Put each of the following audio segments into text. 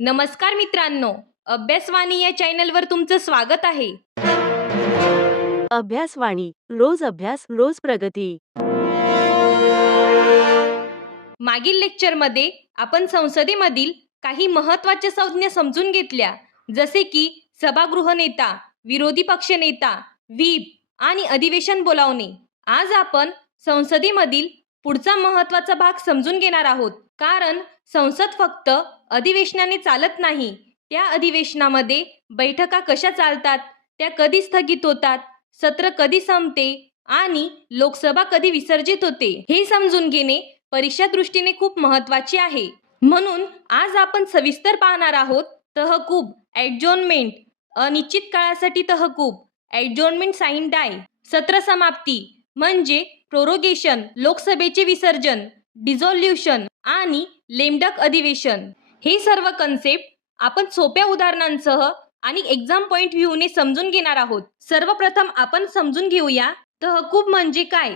नमस्कार मित्रांनो, अभ्यासवाणी या चॅनलवर तुमचं स्वागत आहे. अभ्यासवाणी रोज अभ्यास रोज प्रगती. मागील लेक्चरमध्ये आपण संसदेमधील काही महत्त्वाच्या संज्ञा समजून घेतल्या, जसे की सभागृह नेता, विरोधी पक्ष नेता, व्हीप आणि अधिवेशन बोलावणे. आज आपण संसदेमधील पुढचा महत्त्वाचा भाग समजून घेणार आहोत, कारण संसद फक्त अधिवेशनाने चालत नाही. त्या अधिवेशनामध्ये बैठका कशा चालतात, त्या कधी स्थगित होतात, सत्र कधी संपते आणि लोकसभा कधी विसर्जित होते, हे समजून घेणे परीक्षा दृष्टीने खूप महत्त्वाची आहे. म्हणून आज आपण सविस्तर पाहणार आहोत. तहकूब, ॲडजॉर्नमेंट, अनिश्चित काळासाठी तहकूब, ॲडजॉर्नमेंट साइन डाय, सत्र समाप्ती म्हणजे प्रोरोगेशन, लोकसभेचे विसर्जन, डिझॉल्युशन आणि लेमडक अधिवेशन. हे सर्व कन्सेप्ट आपण सोप्या उदाहरणांसह आणि एक्झाम पॉइंट व्ह्यूने समजून घेणार आहोत. सर्वप्रथम आपण समजून घेऊया तहकूब म्हणजे काय.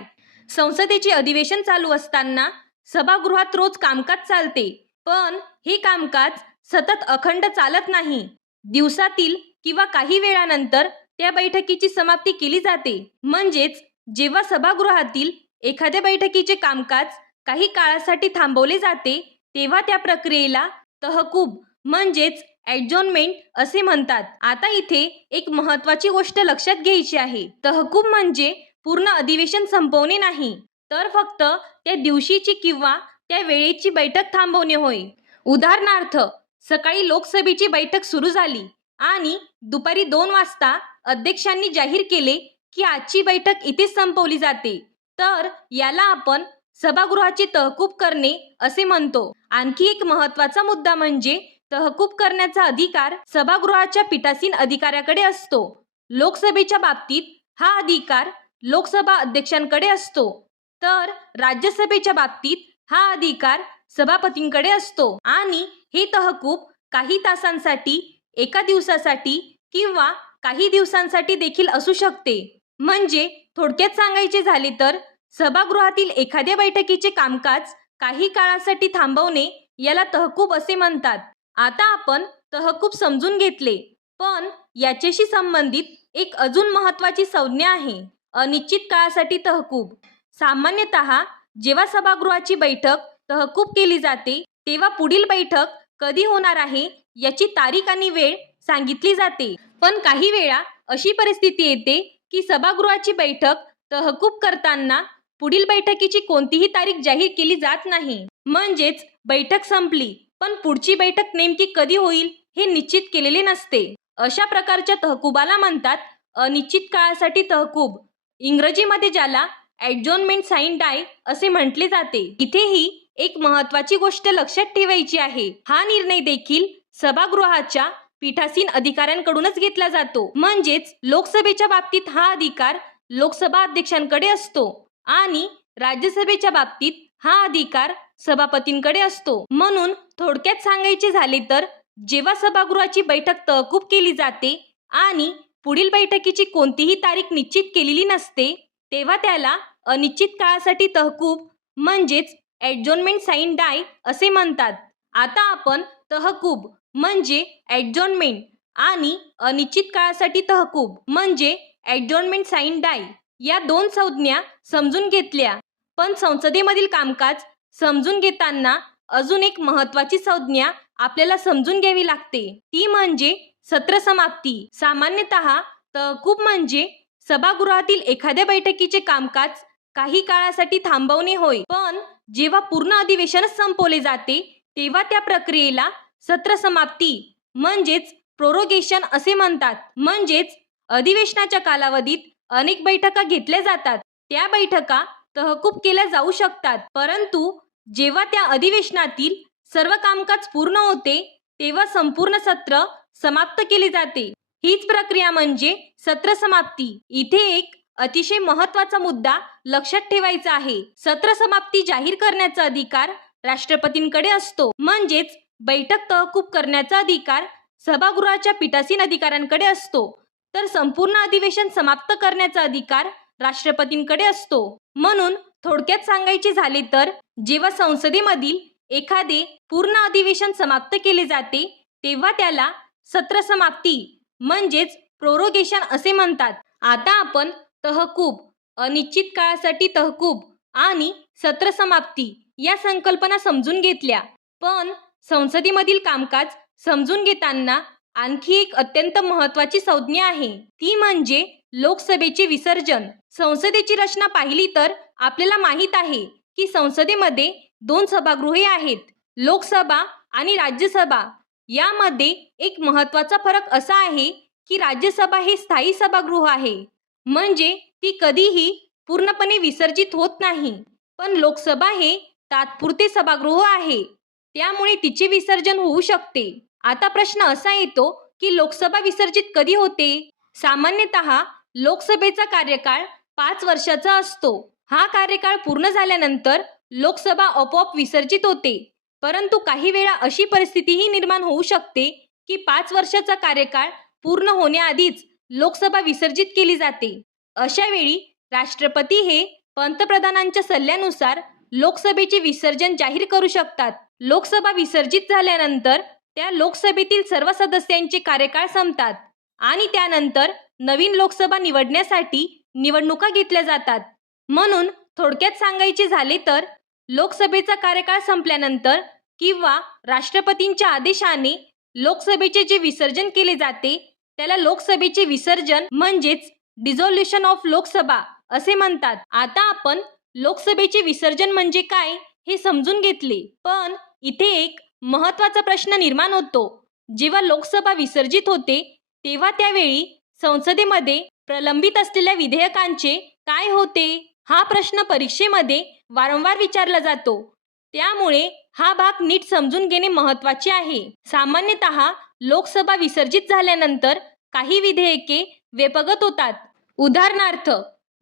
संसदेचे अधिवेशन चालू असताना सभागृहात रोज कामकाज चालते, पण हे कामकाज सतत अखंड चालत नाही. दिवसातील किंवा काही वेळानंतर त्या बैठकीची समाप्ती केली जाते. म्हणजेच जेव्हा सभागृहातील एखाद्या बैठकीचे कामकाज काही काळासाठी थांबवले जाते, तेव्हा त्या प्रक्रियेला तहकूब म्हणजेच ॲडजॉर्नमेंट असे म्हणतात. आता इथे एक महत्त्वाची गोष्ट लक्षात घ्यायची आहे. तहकूब म्हणजे पूर्ण अधिवेशन संपवणे नाही, तर फक्त त्या दिवशीची किंवा त्या वेळेची बैठक थांबवणे होय. उदाहरणार्थ, सकाळी लोकसभेची बैठक सुरू झाली आणि दुपारी 2 वाजता अध्यक्षांनी जाहीर केले की आजची बैठक इथेच संपवली जाते, तर याला आपण सभागृहाची तहकूब करणे असे म्हणतो. आणखी एक महत्त्वाचा मुद्दा म्हणजे तहकूब करण्याचा अधिकार सभागृहाच्या पीठासीन अधिकाऱ्याकडे असतो. लोकसभेच्या बाबतीत हा अधिकार लोकसभा अध्यक्षांकडे असतो, तर राज्यसभेच्या बाबतीत हा अधिकार सभापतींकडे असतो. आणि हे तहकूब काही तासांसाठी, एका दिवसासाठी किंवा काही दिवसांसाठी देखील असू शकते. म्हणजे थोडक्यात सांगायचे झाले तर सभागृहातील एखाद्या बैठकीचे कामकाज काही काळासाठी थांबवणे याला तहकूब असे म्हणतात. आता आपण तहकूब समजून घेतले, पण याच्याशी संबंधित एक अजून महत्त्वाची संज्ञा आहे, अनिश्चित काळासाठी तहकूब. सामान्यतः जेव्हा सभागृहाची बैठक तहकूब केली जाते, तेव्हा पुढील बैठक कधी होणार आहे याची तारीख आणि वेळ सांगितली जाते. पण काही वेळा अशी परिस्थिती येते की सभागृहाची बैठक तहकूब करताना पुढील बैठकीची कोणतीही तारीख जाहीर केली जात नाही. म्हणजेच बैठक संपली, पण पुढची बैठक नेमकी कधी होईल हे निश्चित केलेले नसते. अशा प्रकारच्या तहकुबाला म्हणतात अनिश्चित काळासाठी तहकूब. इंग्रजीमध्ये ज्याला ॲडजॉर्नमेंट साइन डाय असे म्हटले जाते. इथेही एक महत्त्वाची गोष्ट लक्षात ठेवायची आहे. हा निर्णय देखील सभागृहाच्या पीठासीन अधिकाऱ्यांकडूनच घेतला जातो. म्हणजेच लोकसभेच्या बाबतीत हा अधिकार लोकसभा अध्यक्षांकडे असतो आणि राज्यसभेच्या बाबतीत हा अधिकार सभापतींकडे असतो. म्हणून थोडक्यात सांगायचे झाले तर जेव्हा सभागृहाची बैठक तहकूब केली जाते आणि पुढील बैठकीची कोणतीही तारीख निश्चित केलेली नसते, तेव्हा त्याला अनिश्चित काळासाठी तहकूब म्हणजेच ॲडजॉर्नमेंट साइन डाय असे म्हणतात. आता आपण तहकूब म्हणजे ॲडजॉर्नमेंट आणि अनिश्चित काळासाठी तहकूब म्हणजे ॲडजॉर्नमेंट साइन डाय या दोन संज्ञा समजून घेतल्या. पण संसदेमधील कामकाज समजून घेताना अजून एक महत्त्वाची संज्ञा आपल्याला समजून घ्यावी लागते, ती म्हणजे सत्र समाप्ती. सामान्यतः तहकूब म्हणजे सभागृहातील एखाद्या बैठकीचे कामकाज काही काळासाठी थांबवणे होय. पण जेव्हा पूर्ण अधिवेशनच संपवले जाते, तेव्हा त्या प्रक्रियेला सत्र समाप्ती म्हणजेच प्रोरोगेशन असे म्हणतात. म्हणजेच अधिवेशनाच्या कालावधीत अनेक बैठका घेतल्या जातात. त्या बैठका तहकूब केल्या जाऊ शकतात, परंतु जेव्हा त्या अधिवेशनातील सर्व कामकाज पूर्ण होते, तेव्हा संपूर्ण सत्र समाप्त केले जाते. हीच प्रक्रिया म्हणजे सत्र समाप्ती. इथे एक अतिशय महत्त्वाचा मुद्दा लक्षात ठेवायचा आहे. सत्र समाप्ती जाहीर करण्याचा अधिकार राष्ट्रपतींकडे असतो. म्हणजेच बैठक तहकूब करण्याचा अधिकार सभागृहाच्या पीठासीन अधिकाऱ्यांकडे असतो, तर संपूर्ण अधिवेशन समाप्त करण्याचा अधिकार राष्ट्रपतींकडे असतो. म्हणून थोडक्यात सांगायचे झाले तर जेव्हा संसदेमधील एखादे पूर्ण अधिवेशन समाप्त केले जाते, तेव्हा त्याला सत्र समाप्ती म्हणजेच प्रोरोगेशन असे म्हणतात. आता आपण तहकूब, अनिश्चित काळासाठी तहकूब आणि सत्र समाप्ती या संकल्पना समजून घेतल्या. पण संसदेमधील कामकाज समजून घेताना आणखी एक अत्यंत महत्त्वाची संज्ञा आहे, ती म्हणजे लोकसभेचे विसर्जन. संसदेची रचना पाहिली तर आपल्याला माहीत आहे की संसदेमध्ये 2 सभागृहे आहेत, लोकसभा आणि राज्यसभा. यामध्ये एक महत्त्वाचा फरक असा आहे की राज्यसभा हे स्थायी सभागृह आहे, म्हणजे ती कधीही पूर्णपणे विसर्जित होत नाही. पण लोकसभा हे तात्पुरते सभागृह आहे, त्यामुळे तिचे विसर्जन होऊ शकते. आता प्रश्न असा येतो की लोकसभा विसर्जित कधी होते? सामान्यतः लोकसभेचा कार्यकाळ 5 वर्षाचा असतो. हा कार्यकाळ पूर्ण झाल्यानंतर लोकसभा आपोआप विसर्जित होते. परंतु काही वेळा अशी परिस्थितीही निर्माण होऊ शकते की 5 वर्षाचा कार्यकाळ पूर्ण होण्याआधीच लोकसभा विसर्जित केली जाते. अशा वेळी राष्ट्रपती हे पंतप्रधानांच्या सल्ल्यानुसार लोकसभेचे विसर्जन जाहीर करू शकतात. लोकसभा विसर्जित झाल्यानंतर त्या लोकसभेतील सर्व सदस्यांचे कार्यकाळ संपतात आणि त्यानंतर नवीन लोकसभा निवडण्यासाठी निवडणुका घेतल्या जातात. म्हणून थोडक्यात सांगायचे झाले तर लोकसभेचा कार्यकाळ संपल्यानंतर किंवा राष्ट्रपतींच्या आदेशाने लोकसभेचे जे विसर्जन केले जाते त्याला लोकसभेचे विसर्जन म्हणजेच डिझोल्युशन ऑफ लोकसभा असे म्हणतात. आता आपण लोकसभेचे विसर्जन म्हणजे काय हे समजून घेतले, पण इथे एक महत्त्वाचा प्रश्न निर्माण होतो. जेव्हा लोकसभा विसर्जित होते तेव्हा त्यावेळी संसदेमध्ये प्रलंबित असलेल्या विधेयकांचे काय होते? हा प्रश्न परीक्षेमध्ये वारंवार विचारला जातो. त्यामुळे हा भाग नीट समजून घेणे महत्त्वाचे आहे. सामान्यतः लोकसभा विसर्जित झाल्यानंतर काही विधेयके वेपगत होतात. उदाहरणार्थ,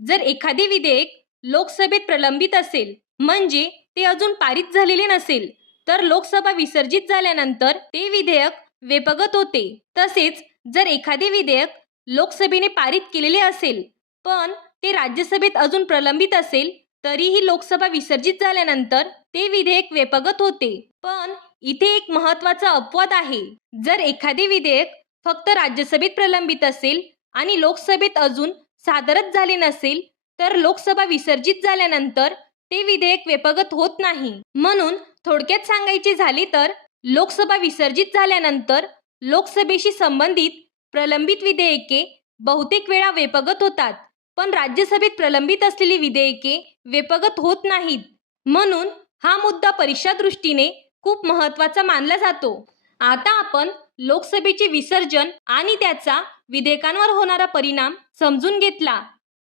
जर एखादे विधेयक लोकसभेत प्रलंबित असेल, म्हणजे ते अजून पारित झालेले नसेल, तर लोकसभा विसर्जित झाल्यानंतर ते विधेयक वेपगत होते. तसेच जर एखादे विधेयक लोकसभेने पारित केलेले असेल पण ते राज्यसभेत अजून प्रलंबित असेल, तरीही लोकसभा विसर्जित झाल्यानंतर ते विधेयक वेपगत होते. पण इथे एक महत्त्वाचा अपवाद आहे. जर एखादे विधेयक फक्त राज्यसभेत प्रलंबित असेल आणि लोकसभेत अजून सादरच झाले नसेल, तर लोकसभा विसर्जित झाल्यानंतर ते विधेयक वेपगत होत नाही. म्हणून थोडक्यात सांगायचे झाले तर लोकसभा विसर्जित झाल्यानंतर लोकसभेशी संबंधित प्रलंबित विधेयके बहुतेक वेळा वेपगत होतात, पण राज्यसभेत प्रलंबित असलेली विधेयके वेपगत होत नाहीत. म्हणून हा मुद्दा परीक्षा दृष्टीने खूप महत्त्वाचा मानला जातो. आता आपण लोकसभेचे विसर्जन आणि त्याचा विधेयकांवर होणारा परिणाम समजून घेतला,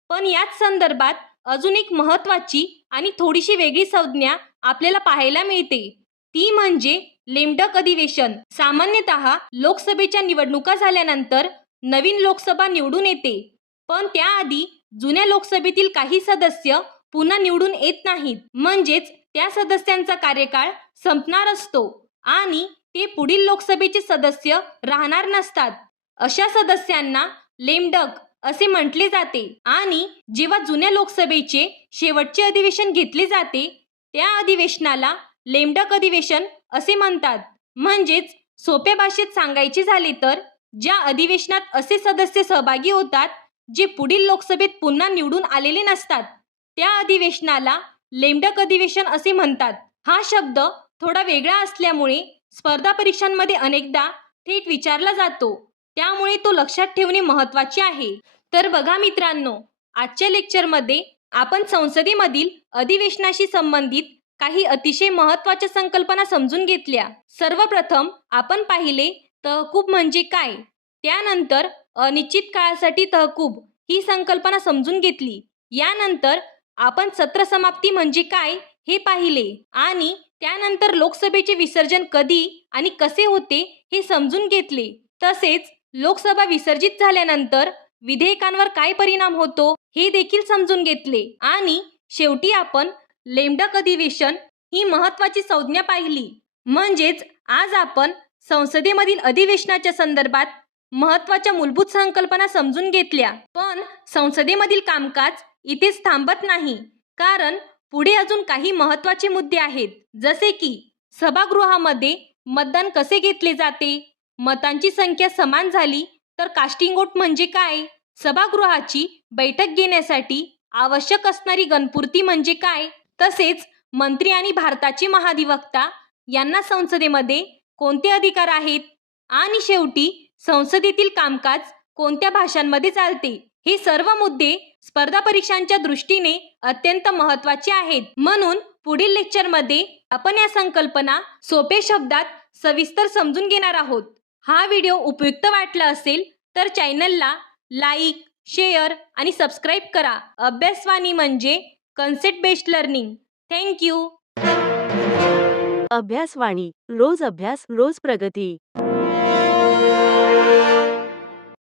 पण याच संदर्भात अजून एक महत्त्वाची आणि थोडीशी वेगळी संज्ञा आपल्याला पाहायला मिळते, ती म्हणजे लेमडक अधिवेशन. सामान्यतः लोकसभेच्या निवडणुका झाल्यानंतर नवीन लोकसभा निवडून येते, पण त्याआधी जुन्या लोकसभेतील काही सदस्य पुन्हा निवडून येत नाहीत, म्हणजेच त्या सदस्यांचा कार्यकाळ संपणार असतो आणि ते पुढील लोकसभेचे सदस्य राहणार नसतात. अशा सदस्यांना लेमडक असे म्हटले जाते. आणि जेव्हा जुन्या लोकसभेचे शेवटचे अधिवेशन घेतले जाते त्या अधिवेशनाला लेमडक अधिवेशन असे म्हणतात. म्हणजेच सोप्या भाषेत सांगायचे झाले तर ज्या अधिवेशनात असे सदस्य सहभागी होतात जे पुढील लोकसभेत पुन्हा निवडून आलेले नसतात, त्या अधिवेशनाला लेमडक अधिवेशन असे म्हणतात. हा शब्द थोडा वेगळा असल्यामुळे स्पर्धा परीक्षांमध्ये अनेकदा थेट विचारला जातो, त्यामुळे तो लक्षात ठेवणे महत्त्वाचे आहे. तर बघा मित्रांनो, आजच्या लेक्चरमध्ये आपण संसदेमधील अधिवेशनाशी संबंधित काही अतिशय महत्त्वाच्या संकल्पना समजून घेतल्या. सर्वप्रथम आपण पाहिले तहकूब म्हणजे काय, त्यानंतर अनिश्चित काळासाठी तहकूब ही संकल्पना समजून घेतली. यानंतर आपण सत्र समाप्ती म्हणजे काय हे पाहिले आणि त्यानंतर लोकसभेचे विसर्जन कधी आणि कसे होते हे समजून घेतले. तसेच लोकसभा विसर्जित झाल्यानंतर विधेयकांवर काय परिणाम होतो हे देखील समजून घेतले. आणि शेवटी आपण लेमडक अधिवेशन ही महत्त्वाची संज्ञा पाहिली. म्हणजेच आज आपण संसदेमधील अधिवेशनाच्या संदर्भात महत्त्वाच्या मूलभूत संकल्पना समजून घेतल्या. पण संसदेमधील कामकाज इथेच थांबत नाही, कारण पुढे अजून काही महत्त्वाचे मुद्दे आहेत, जसे की सभागृहामध्ये मतदान कसे घेतले जाते, मतांची संख्या समान झाली तर कास्टिंग वोट म्हणजे काय? सभागृहाची बैठक घेण्यासाठी आवश्यक असणारी गणपूर्ती म्हणजे काय? तसेच मंत्री आणि भारताचे महाधिवक्ता यांना संसदेमध्ये कोणते अधिकार आहेत? आणि शेवटी संसदेतील कामकाज कोणत्या भाषांमध्ये चालते? हे सर्व मुद्दे स्पर्धा परीक्षांच्या दृष्टीने अत्यंत महत्त्वाचे आहेत. म्हणून पुढील लेक्चरमध्ये आपण या संकल्पना सोपे शब्दात सविस्तर समजून घेणार आहोत. हा व्हिडिओ उपयुक्त वाटला असेल तर चॅनलला लाईक, शेअर आणि सबस्क्राईब करा. अभ्यासवाणी म्हणजे concept based learning. Thank you. Abhyasvani रोज अभ्यास रोज प्रगती.